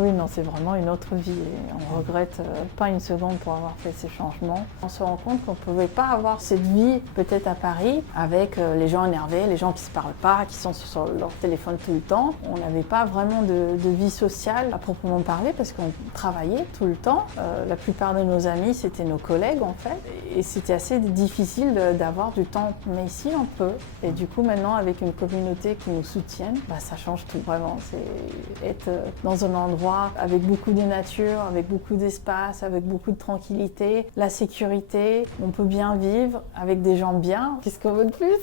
Oui, non, c'est vraiment une autre vie et on regrette pas une seconde pour avoir fait ces changements. On se rend compte qu'on ne pouvait pas avoir cette vie peut-être à Paris avec les gens énervés, les gens qui ne se parlent pas, qui sont sur leur téléphone tout le temps. On n'avait pas vraiment de vie sociale à proprement parler parce qu'on travaillait tout le temps. La plupart de nos amis, c'était nos collègues en fait. Et c'était assez difficile d'avoir du temps. Mais ici, on peut. Et du coup, maintenant, avec une communauté qui nous soutienne, ça change tout vraiment. C'est être dans un endroit avec beaucoup de nature, avec beaucoup d'espace, avec beaucoup de tranquillité, la sécurité. On peut bien vivre avec des gens bien. Qu'est-ce qu'on veut de plus?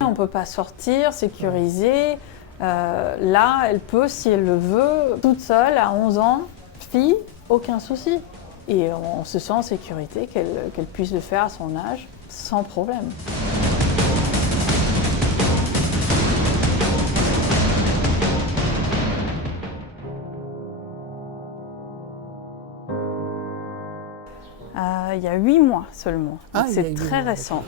On ne peut pas sortir, sécuriser. Là, elle peut, si elle le veut, toute seule, à 11 ans, fille, aucun souci. Et on se sent en sécurité qu'elle puisse le faire à son âge, sans problème. Il y a 8 mois seulement, donc c'est très récent.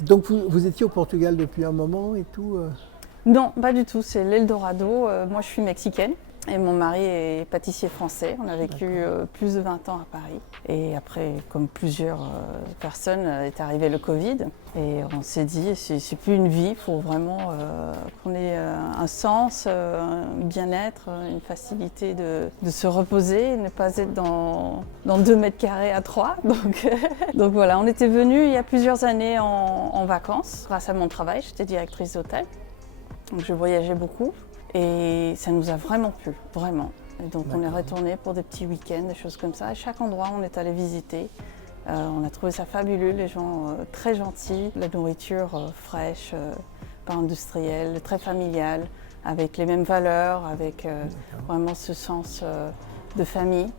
Donc vous étiez au Portugal depuis un moment et tout Non, pas du tout, c'est l'Eldorado. Moi je suis mexicaine et mon mari est pâtissier français. On a vécu plus de 20 ans à Paris. Et après, comme plusieurs personnes, est arrivé le Covid. Et on s'est dit, c'est plus une vie, il faut vraiment qu'on ait un sens, un bien-être, une facilité de se reposer, ne pas être dans 2 mètres carrés à 3. Donc voilà, on était venus il y a plusieurs années en vacances. Grâce à mon travail, j'étais directrice d'hôtel. Donc je voyageais beaucoup et ça nous a vraiment plu, vraiment. Et donc on est retourné pour des petits week-ends, des choses comme ça. À chaque endroit, on est allé visiter. On a trouvé ça fabuleux, les gens très gentils, la nourriture fraîche, pas industrielle, très familiale, avec les mêmes valeurs, avec vraiment ce sens de famille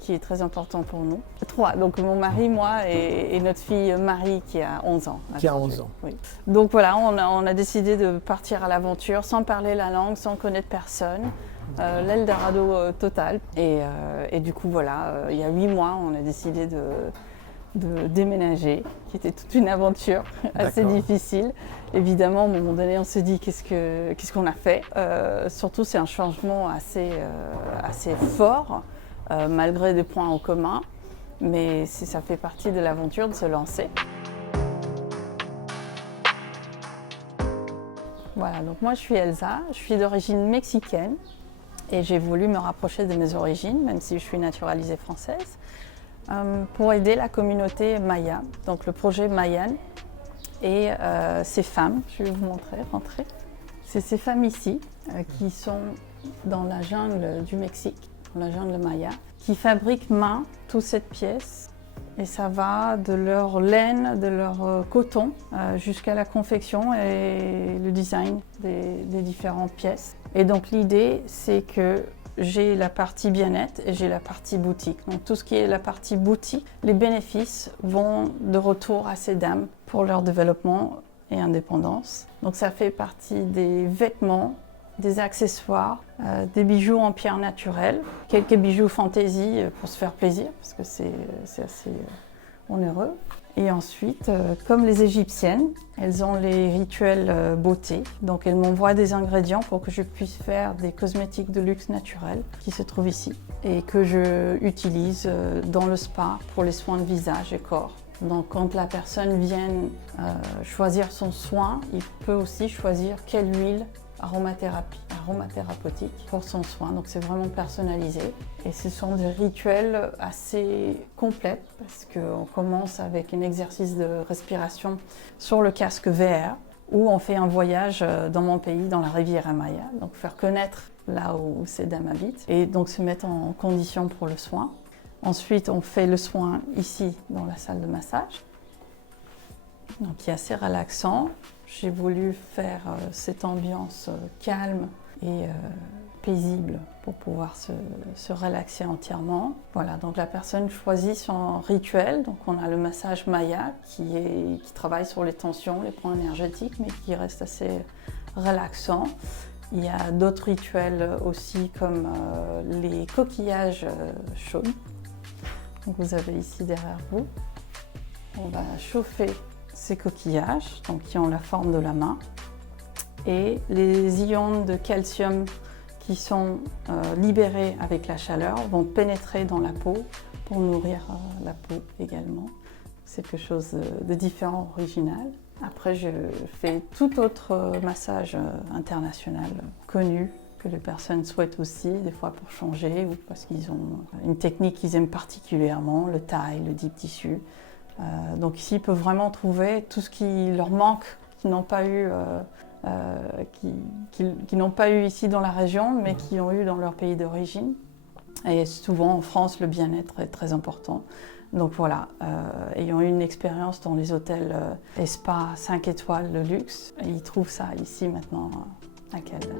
qui est très important pour nous. 3, donc mon mari, moi et notre fille Marie qui a 11 ans. Qui a 11 ans. Oui. Donc voilà, on a décidé de partir à l'aventure sans parler la langue, sans connaître personne. L'Eldorado total. Et du coup voilà, il y a 8 mois, on a décidé de déménager, qui était toute une aventure assez difficile. Évidemment, à un moment donné, on s'est dit qu'est-ce qu'on a fait. Surtout, c'est un changement assez fort. Malgré des points en commun, mais ça fait partie de l'aventure de se lancer. Voilà, donc moi je suis Elsa, je suis d'origine mexicaine et j'ai voulu me rapprocher de mes origines, même si je suis naturalisée française, pour aider la communauté Maya, donc le projet Mayan et ces femmes, je vais vous montrer, rentrer. C'est ces femmes ici qui sont dans la jungle du Mexique, la jungle Maya, qui fabriquent main toute cette pièce. Et ça va de leur laine, de leur coton, jusqu'à la confection et le design des différentes pièces. Et donc l'idée, c'est que j'ai la partie bien-être et j'ai la partie boutique. Donc tout ce qui est la partie boutique, les bénéfices vont de retour à ces dames pour leur développement et indépendance. Donc ça fait partie des vêtements, des accessoires, des bijoux en pierre naturelle, quelques bijoux fantaisie pour se faire plaisir, parce que c'est assez onéreux. Et ensuite, comme les Égyptiennes, elles ont les rituels beauté, donc elles m'envoient des ingrédients pour que je puisse faire des cosmétiques de luxe naturels qui se trouvent ici et que je utilise dans le spa pour les soins de visage et corps. Donc quand la personne vient choisir son soin, il peut aussi choisir quelle huile aromathérapeutique pour son soin. Donc c'est vraiment personnalisé. Et ce sont des rituels assez complets parce qu'on commence avec un exercice de respiration sur le casque VR où on fait un voyage dans mon pays, dans la Riviera Maya. Donc faire connaître là où ces dames habitent et donc se mettre en condition pour le soin. Ensuite, on fait le soin ici dans la salle de massage. Donc qui est assez relaxant. J'ai voulu faire cette ambiance calme et paisible pour pouvoir se relaxer entièrement. Voilà, donc la personne choisit son rituel. Donc on a le massage Maya qui travaille sur les tensions, les points énergétiques, mais qui reste assez relaxant. Il y a d'autres rituels aussi comme les coquillages chauds. Donc vous avez ici derrière vous. On va chauffer ces coquillages donc, qui ont la forme de la main et les ions de calcium qui sont libérés avec la chaleur vont pénétrer dans la peau pour nourrir la peau également. C'est quelque chose de différent, original. Après, je fais tout autre massage international connu que les personnes souhaitent aussi, des fois pour changer ou parce qu'ils ont une technique qu'ils aiment particulièrement, le Thai, le deep tissue. Donc ici, ils peuvent vraiment trouver tout ce qui leur manque, qu'ils n'ont pas eu, qui n'ont pas eu ici dans la région, mais qui ont eu dans leur pays d'origine. Et souvent en France, le bien-être est très important. Donc voilà, ayant eu une expérience dans les hôtels et spas 5 étoiles de luxe, ils trouvent ça ici maintenant à Caldas.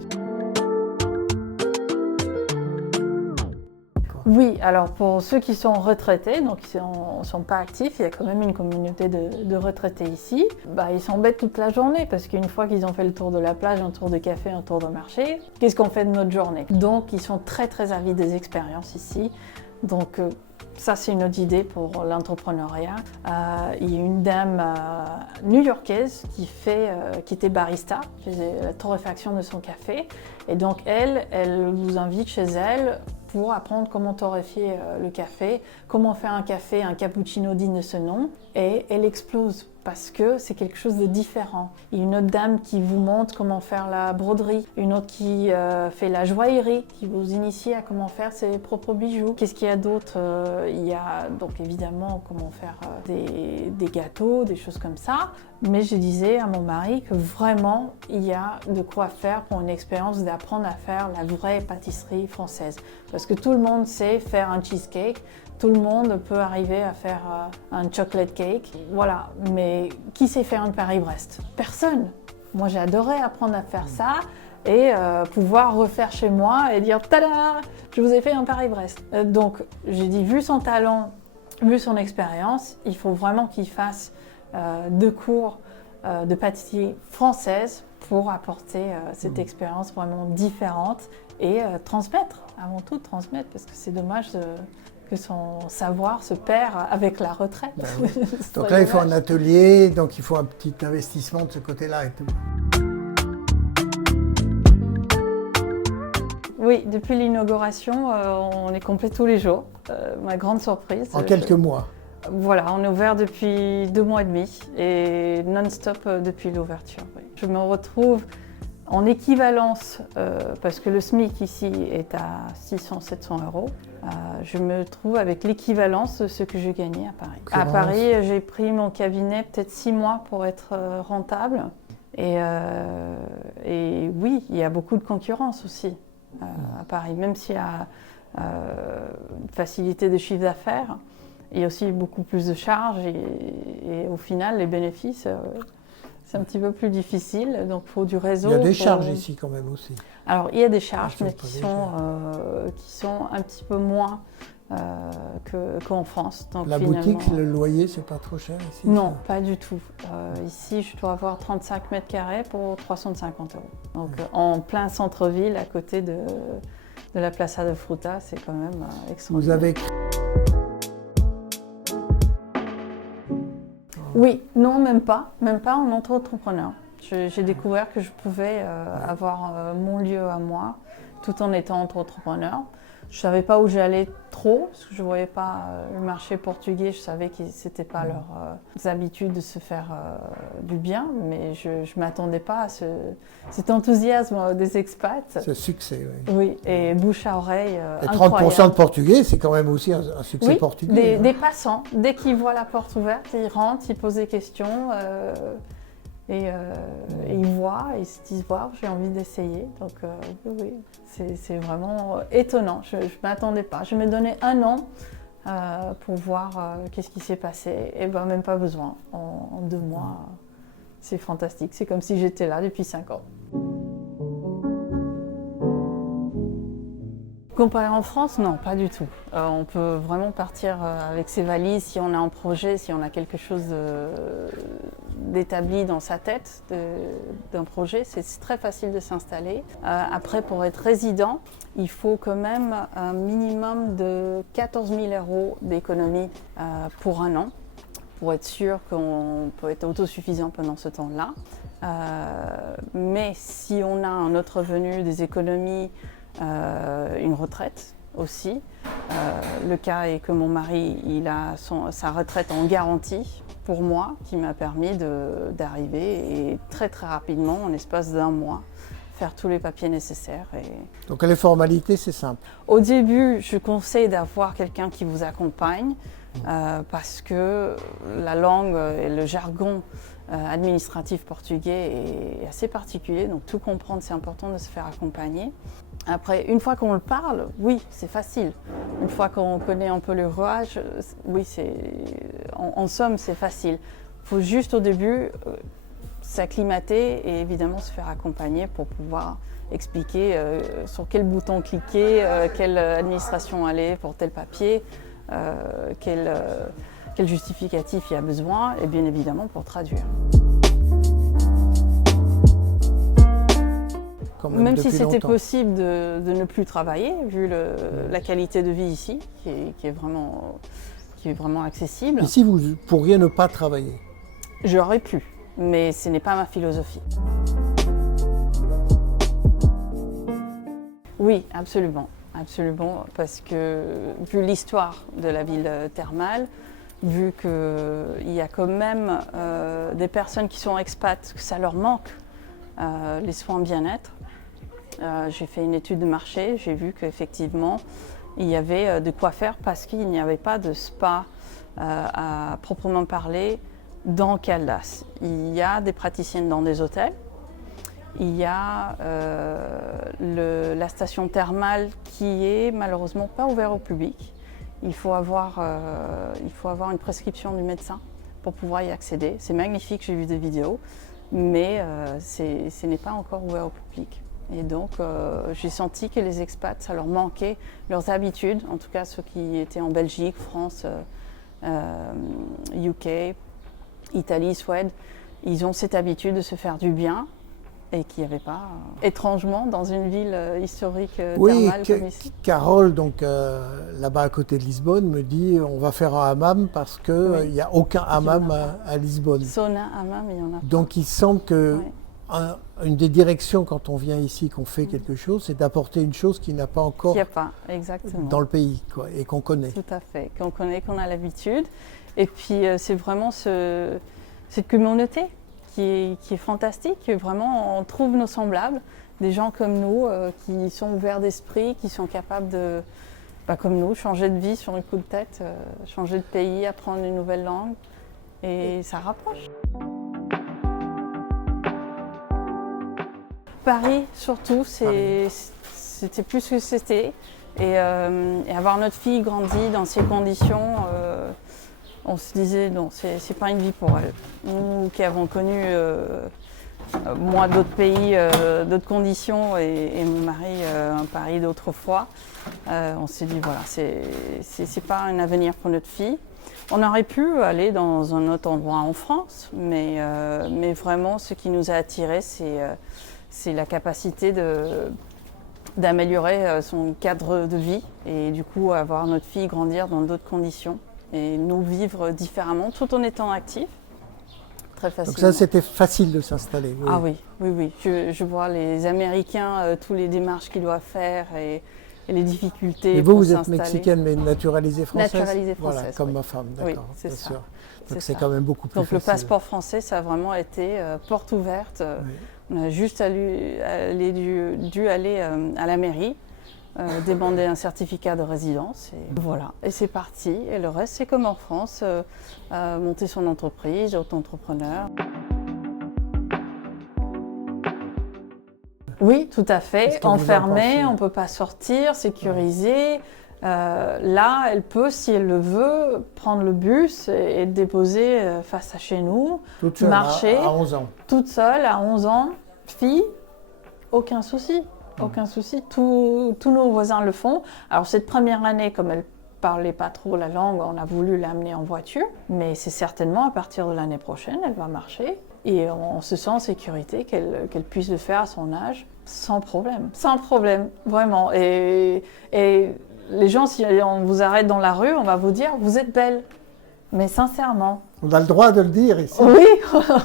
Oui, alors pour ceux qui sont retraités, donc qui ne sont pas actifs, il y a quand même une communauté de retraités ici. Ils s'embêtent toute la journée parce qu'une fois qu'ils ont fait le tour de la plage, un tour de café, un tour de marché, qu'est-ce qu'on fait de notre journée? Donc ils sont très très avides des expériences ici. Donc ça c'est une autre idée pour l'entrepreneuriat. Il y a une dame new-yorkaise qui était barista, qui faisait la torréfaction de son café. Et donc elle vous invite chez elle pour apprendre comment torréfier le café, comment faire un café, un cappuccino digne de ce nom. Et elle explose parce que c'est quelque chose de différent. Il y a une autre dame qui vous montre comment faire la broderie, une autre qui fait la joaillerie, qui vous initie à comment faire ses propres bijoux. Qu'est-ce qu'il y a d'autre? Il y a donc évidemment comment faire des gâteaux, des choses comme ça. Mais je disais à mon mari que vraiment il y a de quoi faire pour une expérience d'apprendre à faire la vraie pâtisserie française. Parce que tout le monde sait faire un cheesecake, tout le monde peut arriver à faire un chocolate cake, voilà. Mais qui sait faire une Paris-Brest? Personne. Moi j'ai adoré apprendre à faire ça et pouvoir refaire chez moi et dire tada, je vous ai fait un Paris-Brest. Donc j'ai dit, vu son talent, vu son expérience, il faut vraiment qu'il fasse 2 cours de pâtisserie française pour apporter cette expérience vraiment différente et transmettre, avant tout transmettre, parce que c'est dommage que son savoir se perd avec la retraite. Oui. Donc là, il faut un atelier, donc il faut un petit investissement de ce côté-là et tout. Oui, depuis l'inauguration, on est complet tous les jours. Ma grande surprise. En quelques mois. Voilà, on est ouvert depuis 2 mois et demi et non-stop depuis l'ouverture. Oui. Je me retrouve en équivalence, parce que le SMIC ici est à 600-700 €. Je me trouve avec l'équivalence de ce que je gagnais à Paris. À Paris, j'ai pris mon cabinet peut-être 6 mois pour être rentable. Et oui, il y a beaucoup de concurrence aussi à Paris, même s'il y a une facilité de chiffre d'affaires. Il y a aussi beaucoup plus de charges et au final, les bénéfices, c'est un petit peu plus difficile. Donc, il faut du réseau. Il y a des charges ici quand même aussi. Alors, il y a des charges, mais qui sont un petit peu moins qu'en France. Donc, la boutique, le loyer, c'est pas trop cher ici? Non, pas du tout. Ici, je dois avoir 35 mètres carrés pour 350 €. Donc, en plein centre-ville, à côté de la Plaza de Fruta, c'est quand même extraordinaire. Vous avez... Oui, non, même pas en entrepreneur. J'ai découvert que je pouvais avoir mon lieu à moi tout en étant entrepreneur. Je ne savais pas où j'allais trop, parce que je ne voyais pas le marché portugais, je savais que ce n'était pas leurs habitudes de se faire du bien, mais je ne m'attendais pas à cet enthousiasme des expats. Ce succès, oui. Oui, et bouche à oreille, et 30% incroyable. de portugais, c'est quand même aussi un succès portugais. Des passants, dès qu'ils voient la porte ouverte, ils rentrent, ils posent des questions. Et ils voient, ils se disent waouh, j'ai envie d'essayer. Donc oui, c'est vraiment étonnant. Je ne m'attendais pas. Je me donnais 1 an pour voir qu'est-ce qui s'est passé. Et ben même pas besoin. En 2 mois, c'est fantastique. C'est comme si j'étais là depuis 5 ans. Comparé en France, non, pas du tout. On peut vraiment partir avec ses valises si on a un projet, si on a quelque chose d'établi dans sa tête d'un projet. C'est très facile de s'installer. Après, pour être résident, il faut quand même un minimum de 14 000 € d'économie pour 1 an, pour être sûr qu'on peut être autosuffisant pendant ce temps-là. Mais si on a un autre revenu, des économies, une retraite aussi, le cas est que mon mari il a sa retraite en garantie pour moi, qui m'a permis d'arriver et très très rapidement, en l'espace d'1 mois, faire tous les papiers nécessaires. Donc les formalités, c'est simple. Au début, je conseille d'avoir quelqu'un qui vous accompagne parce que la langue et le jargon administratif portugais est assez particulier, donc tout comprendre, c'est important de se faire accompagner. Après, une fois qu'on le parle, oui, c'est facile. Une fois qu'on connaît un peu le rouage, oui, en somme, c'est facile. Il faut juste au début s'acclimater et évidemment se faire accompagner pour pouvoir expliquer sur quel bouton cliquer, quelle administration aller pour tel papier, quel justificatif il y a besoin et bien évidemment pour traduire. Même si c'était possible de ne plus travailler, vu la qualité de vie ici, qui est vraiment accessible. Ici, vous pourriez ne pas travailler? J'aurais pu, mais ce n'est pas ma philosophie. Oui, absolument, absolument, parce que vu l'histoire de la ville thermale, vu qu'il y a quand même des personnes qui sont expats, que ça leur manque les soins bien-être. J'ai fait une étude de marché, j'ai vu qu'effectivement il y avait de quoi faire parce qu'il n'y avait pas de spa à proprement parler dans Caldas. Il y a des praticiennes dans des hôtels, il y a la station thermale qui est malheureusement pas ouverte au public. Il faut avoir une prescription du médecin pour pouvoir y accéder. C'est magnifique, j'ai vu des vidéos, mais ce n'est pas encore ouvert au public. Et donc, j'ai senti que les expats, ça leur manquait leurs habitudes, en tout cas ceux qui étaient en Belgique, France, UK, Italie, Suède. Ils ont cette habitude de se faire du bien et qu'il n'y avait pas, étrangement, dans une ville historique thermale comme ici. Carole, donc là-bas à côté de Lisbonne, me dit on va faire un hammam parce qu'il n'y a aucun hammam à Lisbonne. Sauna, hammam, il n'y en a pas. Donc il semble que une des directions quand on vient ici, qu'on fait quelque chose, c'est d'apporter une chose qui n'a pas encore dans le pays, quoi, et qu'on connaît. Tout à fait, qu'on connaît, qu'on a l'habitude. Et puis c'est vraiment cette communauté qui est fantastique. Vraiment, on trouve nos semblables, des gens comme nous qui sont ouverts d'esprit, qui sont capables de, comme nous, changer de vie sur un coup de tête, changer de pays, apprendre une nouvelle langue. Et ça rapproche. Paris, surtout, c'était plus ce que c'était. Et avoir notre fille grandi dans ces conditions, on se disait non, c'est pas une vie pour elle. Nous qui avons connu, moi, d'autres pays, d'autres conditions, et mon mari, un Paris d'autrefois, on s'est dit voilà, c'est pas un avenir pour notre fille. On aurait pu aller dans un autre endroit en France, mais vraiment, ce qui nous a attirés, c'est la capacité d'améliorer son cadre de vie et du coup avoir notre fille grandir dans d'autres conditions et nous vivre différemment tout en étant actifs, très facilement. Donc ça, c'était facile de s'installer. Oui. Ah oui. Je vois les Américains, tous les démarches qu'ils doivent faire et les difficultés. Et vous êtes mexicaine mais naturalisée française? Naturalisée française, voilà, comme ma femme, d'accord. Oui, c'est ça. Sûr. Donc c'est quand même beaucoup plus facile. Donc le passeport français, ça a vraiment été porte ouverte. Oui. On a juste dû aller à la mairie, demander un certificat de résidence. Et voilà, et c'est parti. Et le reste, c'est comme en France, monter son entreprise, auto-entrepreneur. Oui, tout à fait. Enfermée, on ne peut pas sortir, sécurisé. Là, elle peut, si elle le veut, prendre le bus et être déposée face à chez nous, toute seule, marcher. À 11 ans. Toute seule, à 11 ans, fille, aucun souci. Aucun souci. Tous nos voisins le font. Alors, cette première année, comme elle ne parlait pas trop la langue, on a voulu l'amener en voiture. Mais c'est certainement à partir de l'année prochaine, elle va marcher. Et on se sent en sécurité qu'elle puisse le faire à son âge sans problème. Sans problème, vraiment. Et les gens, si on vous arrête dans la rue, on va vous dire « vous êtes belle ». Mais sincèrement, On a le droit de le dire ici. Oui,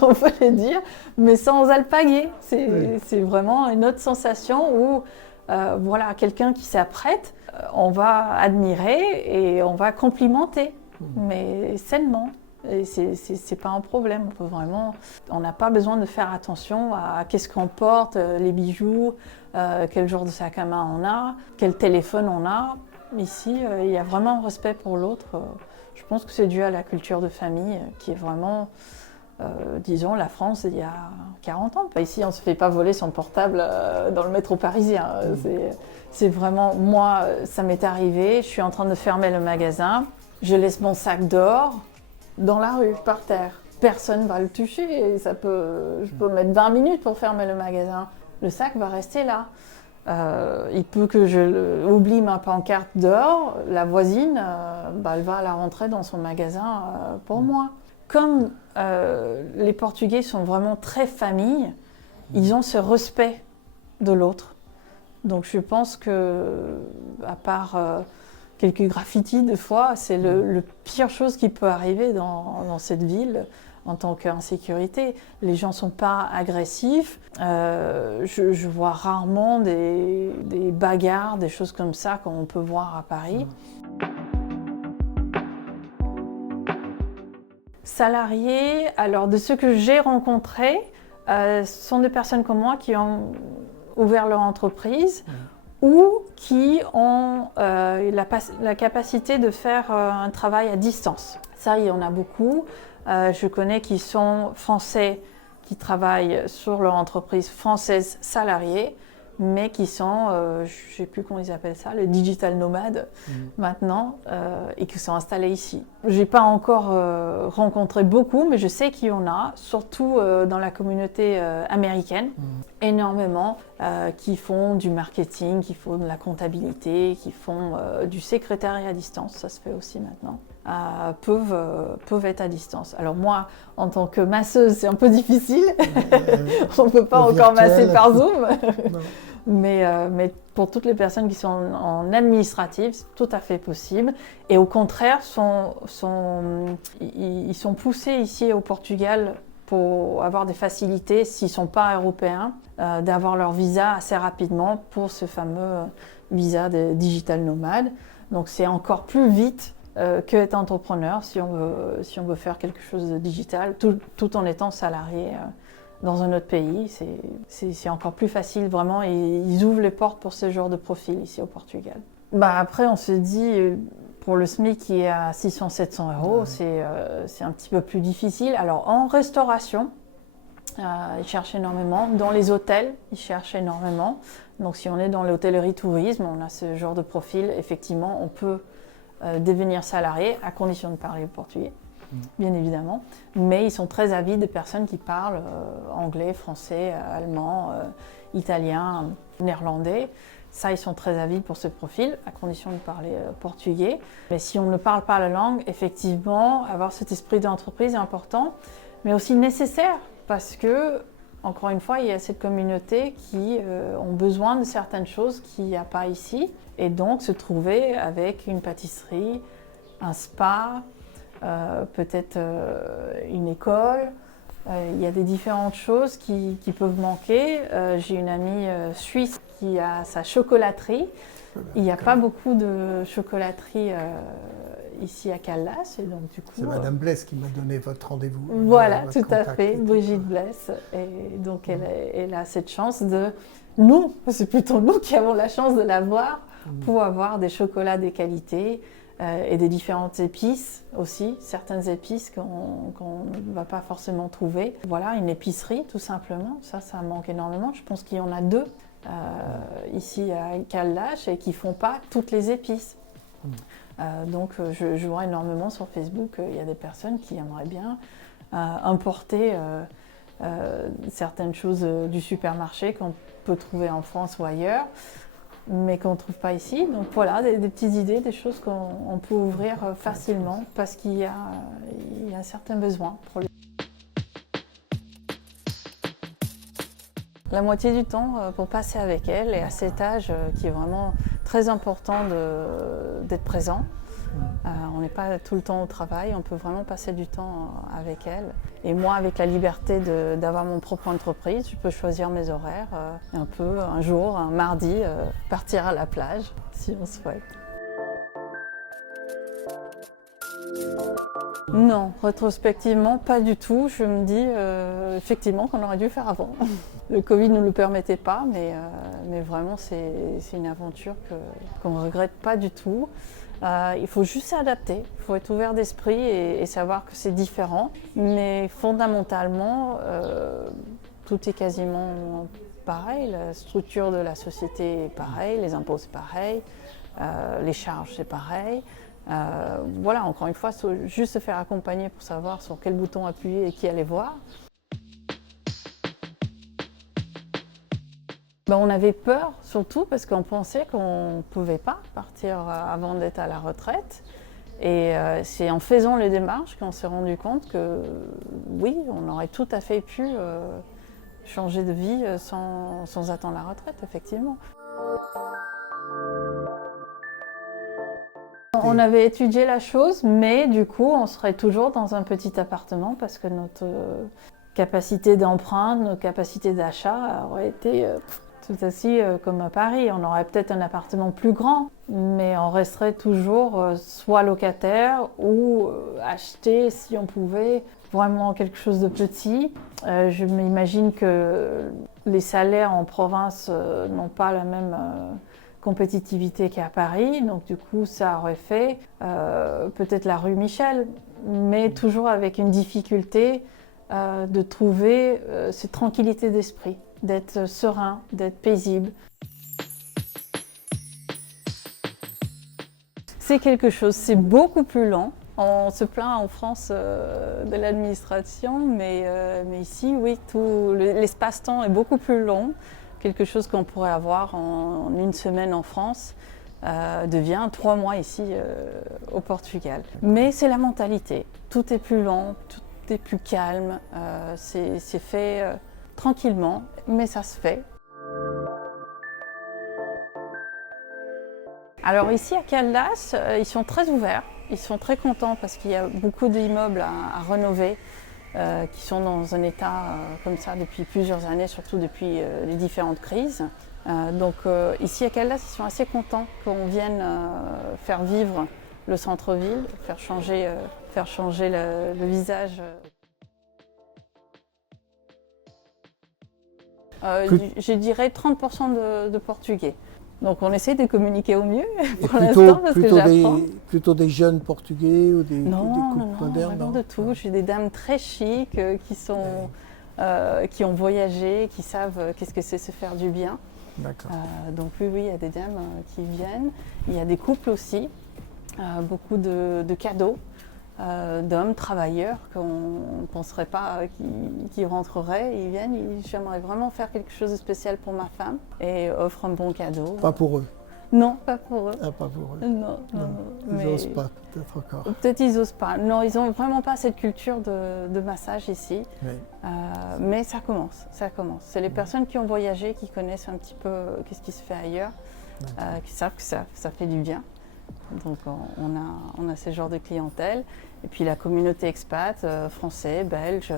on peut le dire, mais sans alpaguer. C'est vraiment une autre sensation où, voilà, quelqu'un qui s'apprête, on va admirer et on va complimenter, mais sainement. Et c'est pas un problème. On n'a pas besoin de faire attention à qu'est-ce qu'on porte, les bijoux, quel genre de sac à main on a, quel téléphone on a. Ici, il y a vraiment un respect pour l'autre. Je pense que c'est dû à la culture de famille qui est vraiment, disons, la France il y a 40 ans. Ici, on ne se fait pas voler son portable dans le métro parisien. C'est vraiment, moi, ça m'est arrivé, je suis en train de fermer le magasin, je laisse mon sac dehors, dans la rue, par terre. Personne ne va le toucher. Je peux mettre 20 minutes pour fermer le magasin. Le sac va rester là. Il peut que je oublie ma pancarte dehors, la voisine, elle va la rentrer dans son magasin pour moi. Comme les Portugais sont vraiment très famille, ils ont ce respect de l'autre. Donc je pense que, à part quelques graffitis des fois, c'est le pire chose qui peut arriver dans cette ville. En tant qu'insécurité, les gens ne sont pas agressifs. Je vois rarement des bagarres, des choses comme ça qu'on peut voir à Paris. Salariés, alors de ceux que j'ai rencontrés, ce sont des personnes comme moi qui ont ouvert leur entreprise ou qui ont la capacité de faire un travail à distance. Ça, il y en a beaucoup. Je connais qui sont français, qui travaillent sur leur entreprise française salariée, mais qui sont, je ne sais plus comment ils appellent ça, les digital nomades maintenant, et qui sont installés ici. Je n'ai pas encore rencontré beaucoup, mais je sais qu'il y en a, surtout dans la communauté américaine, énormément, qui font du marketing, qui font de la comptabilité, qui font du secrétariat à distance, ça se fait aussi maintenant. Peuvent être à distance. Alors moi, en tant que masseuse, c'est un peu difficile. On ne peut pas encore masser par Zoom. mais pour toutes les personnes qui sont en administrative, c'est tout à fait possible. Et au contraire, ils sont poussés ici au Portugal pour avoir des facilités, s'ils ne sont pas européens, d'avoir leur visa assez rapidement pour ce fameux visa de digital nomade. Donc c'est encore plus vite qu'être entrepreneur si on veut faire quelque chose de digital, tout en étant salarié dans un autre pays. C'est encore plus facile, vraiment, et ils ouvrent les portes pour ce genre de profil ici au Portugal. Après, on se dit, pour le SMIC qui est à 600-700 euros, c'est un petit peu plus difficile. Alors, en restauration, ils cherchent énormément. Dans les hôtels, ils cherchent énormément. Donc, si on est dans l'hôtellerie-tourisme, on a ce genre de profil, effectivement, on peut devenir salarié à condition de parler portugais, bien évidemment. Mais ils sont très avides de personnes qui parlent anglais, français, allemand, italien, néerlandais. Ça, ils sont très avides pour ce profil, à condition de parler portugais. Mais si on ne parle pas la langue, effectivement, avoir cet esprit d'entreprise est important, mais aussi nécessaire, parce que, encore une fois, il y a cette communauté qui ont besoin de certaines choses qu'il n'y a pas ici. Et donc, se trouver avec une pâtisserie, un spa, peut-être une école. Il y a des différentes choses qui peuvent manquer. J'ai une amie suisse qui a sa chocolaterie. Il n'y a pas beaucoup de chocolaterie ici à Caldas. Et donc, du coup, c'est Madame Blesse qui m'a donné votre rendez-vous. Voilà, tout à fait, Brigitte Blesse. Et donc, elle a cette chance de... Nous, c'est plutôt nous qui avons la chance de l'avoir pour avoir des chocolats de qualité et des différentes épices aussi, certaines épices qu'on ne va pas forcément trouver. Voilà, une épicerie tout simplement, ça manque énormément. Je pense qu'il y en a 2 ici à Caldas et qui ne font pas toutes les épices. Donc je vois énormément sur Facebook, il y a des personnes qui aimeraient bien importer certaines choses du supermarché qu'on peut trouver en France ou ailleurs, mais qu'on ne trouve pas ici. Donc voilà, des petites idées, des choses qu'on peut ouvrir facilement parce qu'il y a un certain besoin. La moitié du temps pour passer avec elle, et à cet âge qui est vraiment très important d'être présent. On n'est pas tout le temps au travail, on peut vraiment passer du temps avec elle. Et moi, avec la liberté d'avoir mon propre entreprise, je peux choisir mes horaires, un jour, un mardi, partir à la plage, si on souhaite. Non, rétrospectivement, pas du tout. Je me dis effectivement qu'on aurait dû faire avant. Le Covid ne nous le permettait pas, mais vraiment c'est une aventure qu'on ne regrette pas du tout. Il faut juste s'adapter, il faut être ouvert d'esprit et savoir que c'est différent. Mais fondamentalement, tout est quasiment pareil. La structure de la société est pareille, les impôts c'est pareil, les charges c'est pareil. Voilà, encore une fois, il faut juste se faire accompagner pour savoir sur quel bouton appuyer et qui aller voir. On avait peur, surtout parce qu'on pensait qu'on ne pouvait pas partir avant d'être à la retraite. Et c'est en faisant les démarches qu'on s'est rendu compte que oui, on aurait tout à fait pu changer de vie sans attendre la retraite, effectivement. On avait étudié la chose, mais du coup, on serait toujours dans un petit appartement parce que notre capacité d'emprunt, notre capacité d'achat aurait été tout aussi comme à Paris. On aurait peut-être un appartement plus grand, mais on resterait toujours soit locataire ou acheter, si on pouvait, vraiment quelque chose de petit. Je m'imagine que les salaires en province n'ont pas la même compétitivité qu'à Paris, donc du coup ça aurait fait peut-être la rue Michel, mais toujours avec une difficulté de trouver cette tranquillité d'esprit, d'être serein, d'être paisible. C'est quelque chose, c'est beaucoup plus lent. On se plaint en France de l'administration, mais ici, oui, tout l'espace-temps est beaucoup plus long. Quelque chose qu'on pourrait avoir en une semaine en France devient 3 mois ici au Portugal. Mais c'est la mentalité. Tout est plus lent, tout est plus calme. C'est fait tranquillement, mais ça se fait. Alors ici à Caldas, ils sont très ouverts. Ils sont très contents parce qu'il y a beaucoup d'immeubles à rénover. Qui sont dans un état comme ça depuis plusieurs années, surtout depuis les différentes crises. Donc ici à Caldas, ils sont assez contents qu'on vienne faire vivre le centre-ville, faire changer le visage. Je dirais 30% de Portugais. Donc on essaie de communiquer au mieux pour l'instant parce que j'apprends. Plutôt des jeunes Portugais ou des couples modernes? Non, de tout. J'ai des dames très chics qui ont voyagé, qui savent qu'est-ce que c'est se faire du bien. D'accord. Donc oui, il y a des dames qui viennent. Il y a des couples aussi, beaucoup de cadeaux. D'hommes travailleurs qu'on ne penserait pas qui rentreraient, ils viennent, j'aimerais vraiment faire quelque chose de spécial pour ma femme et offre un bon cadeau. Pas pour eux? Non, pas pour eux. Ah, pas pour eux? Non. Ils n'osent pas, peut-être encore. Peut-être ils n'osent pas. Non, ils n'ont vraiment pas cette culture de massage ici. Oui. Mais ça commence. C'est les personnes qui ont voyagé, qui connaissent un petit peu qu'est-ce qui se fait ailleurs, qui savent que ça fait du bien. Donc on a ce genre de clientèle. Et puis la communauté expat, français, belge.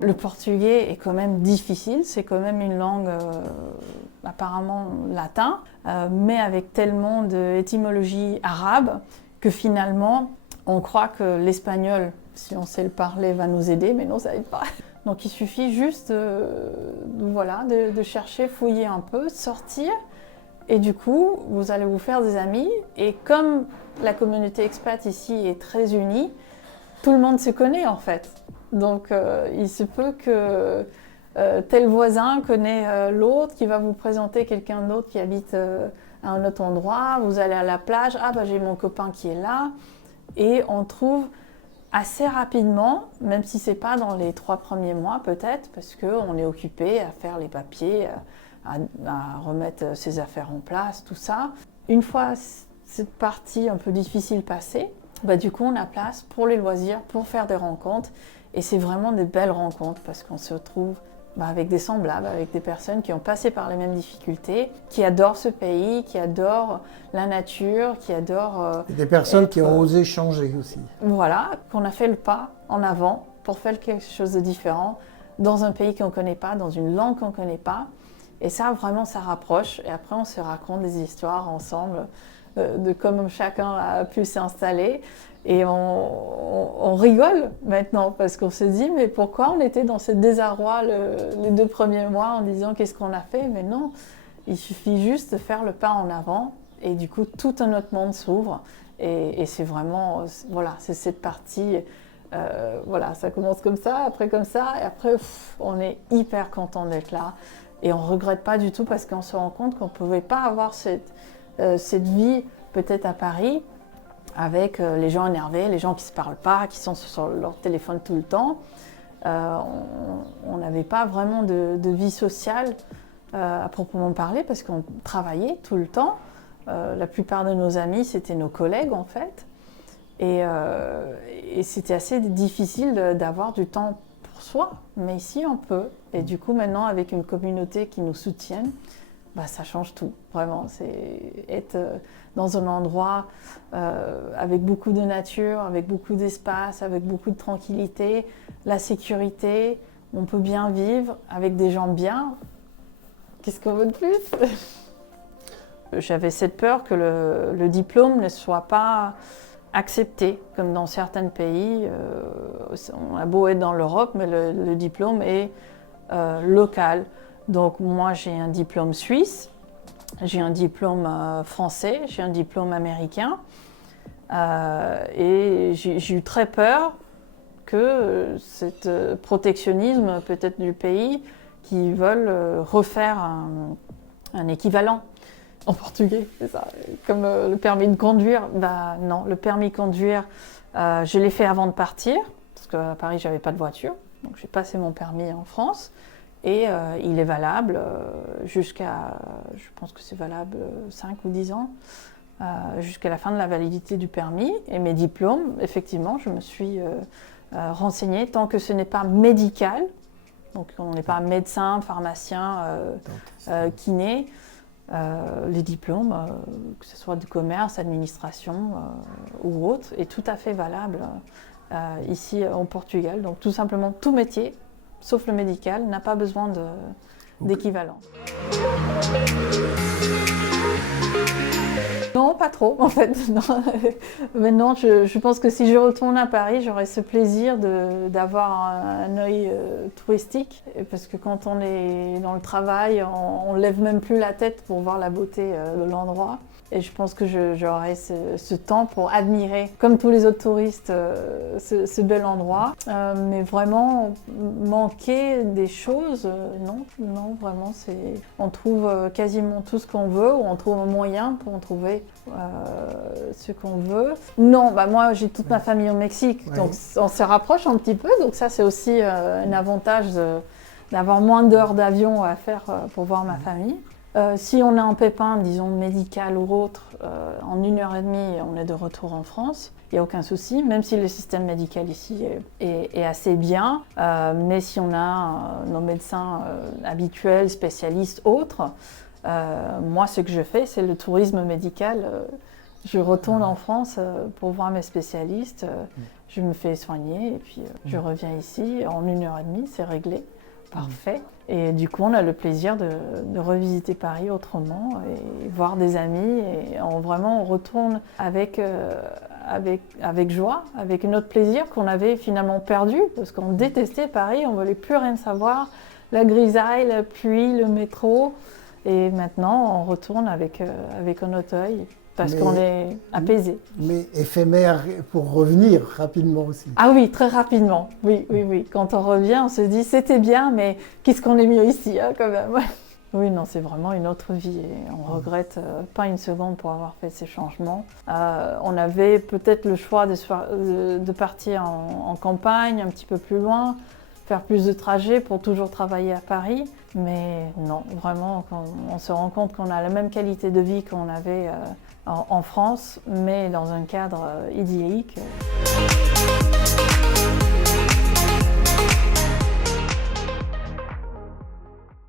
Le portugais est quand même difficile, c'est quand même une langue apparemment latin, mais avec tellement d'étymologie arabe que finalement on croit que l'espagnol, si on sait le parler, va nous aider, mais non, ça n'aide pas. Donc il suffit juste de chercher, fouiller un peu, sortir, et du coup, vous allez vous faire des amis. Et comme la communauté expat ici est très unie, tout le monde se connaît en fait. Donc il se peut que tel voisin connaît l'autre, qui va vous présenter quelqu'un d'autre qui habite à un autre endroit. Vous allez à la plage, j'ai mon copain qui est là. Et on trouve assez rapidement, même si ce n'est pas dans les 3 premiers mois peut-être, parce qu'on est occupé à faire les papiers, à remettre ses affaires en place, tout ça. Une fois cette partie un peu difficile passée, du coup on a place pour les loisirs, pour faire des rencontres. Et c'est vraiment des belles rencontres parce qu'on se trouve avec des semblables, avec des personnes qui ont passé par les mêmes difficultés, qui adorent ce pays, qui adorent la nature, qui adorent... des personnes qui ont osé changer aussi. Voilà, qu'on a fait le pas en avant pour faire quelque chose de différent dans un pays qu'on ne connaît pas, dans une langue qu'on ne connaît pas. Et ça, vraiment, ça rapproche. Et après, on se raconte des histoires ensemble de comment chacun a pu s'installer. Et on rigole maintenant parce qu'on se dit mais pourquoi on était dans ce désarroi les 2 premiers mois en disant qu'est-ce qu'on a fait, mais non, il suffit juste de faire le pas en avant et du coup tout un autre monde s'ouvre et c'est vraiment, voilà, c'est cette partie, voilà, ça commence comme ça et après on est hyper content d'être là et on ne regrette pas du tout parce qu'on se rend compte qu'on ne pouvait pas avoir cette vie peut-être à Paris avec les gens énervés, les gens qui ne se parlent pas, qui sont sur leur téléphone tout le temps. On n'avait pas vraiment de vie sociale à proprement parler parce qu'on travaillait tout le temps. La plupart de nos amis, c'était nos collègues en fait. Et c'était assez difficile d'avoir du temps pour soi. Mais ici, on peut. Et du coup, maintenant, avec une communauté qui nous soutienne, ça change tout, vraiment. C'est être dans un endroit avec beaucoup de nature, avec beaucoup d'espace, avec beaucoup de tranquillité, la sécurité, on peut bien vivre avec des gens bien. Qu'est-ce qu'on veut de plus? J'avais cette peur que le diplôme ne soit pas accepté, comme dans certains pays. On a beau être dans l'Europe, mais le diplôme est local. Donc moi j'ai un diplôme suisse, j'ai un diplôme français, j'ai un diplôme américain et j'ai eu très peur que ce protectionnisme peut-être du pays qui veulent refaire un équivalent en portugais, c'est ça, comme le permis de conduire. Non, le permis de conduire, je l'ai fait avant de partir parce qu'à Paris j'avais pas de voiture, donc j'ai passé mon permis en France. Et il est valable jusqu'à, je pense que c'est valable 5 ou 10 ans, jusqu'à la fin de la validité du permis. Et mes diplômes, effectivement, je me suis renseignée, tant que ce n'est pas médical, donc on n'est pas médecin, pharmacien, kiné, les diplômes, que ce soit du commerce, administration ou autre, est tout à fait valable ici au Portugal. Donc tout simplement, tout métier, sauf le médical, n'a pas besoin d'équivalent. Non, pas trop en fait. Non. Maintenant, je pense que si je retourne à Paris, j'aurai ce plaisir d'avoir un œil touristique. Parce que quand on est dans le travail, on ne lève même plus la tête pour voir la beauté de l'endroit. Et je pense que j'aurai ce temps pour admirer, comme tous les autres touristes, ce bel endroit. Mais vraiment, manquer des choses, non, vraiment, on trouve quasiment tout ce qu'on veut, ou on trouve un moyen pour en trouver ce qu'on veut. Non, moi j'ai toute ma famille au Mexique, donc on se rapproche un petit peu, donc ça c'est aussi un avantage d'avoir moins d'heures d'avion à faire pour voir ma famille. Si on a un pépin, disons médical ou autre, en 1h30, on est de retour en France. Il n'y a aucun souci, même si le système médical ici est assez bien. Mais si on a nos médecins habituels, spécialistes, autres, moi ce que je fais, c'est le tourisme médical. Je retourne en France pour voir mes spécialistes, je me fais soigner et puis je reviens ici en 1h30, c'est réglé. Parfait. Et du coup, on a le plaisir de revisiter Paris autrement et voir des amis. Et on retourne avec joie, avec un autre plaisir qu'on avait finalement perdu parce qu'on détestait Paris, on ne voulait plus rien savoir. La grisaille, la pluie, le métro. Et maintenant, on retourne avec un autre œil. Parce qu'on est apaisé. Mais éphémère pour revenir rapidement aussi. Ah oui, très rapidement. Oui. Quand on revient, on se dit c'était bien, mais qu'est-ce qu'on est mieux ici quand même. Oui, non, c'est vraiment une autre vie et on regrette pas une seconde pour avoir fait ces changements. On avait peut-être le choix de partir en campagne, un petit peu plus loin, faire plus de trajets pour toujours travailler à Paris. Mais non, vraiment, on se rend compte qu'on a la même qualité de vie qu'on avait en France, mais dans un cadre idyllique.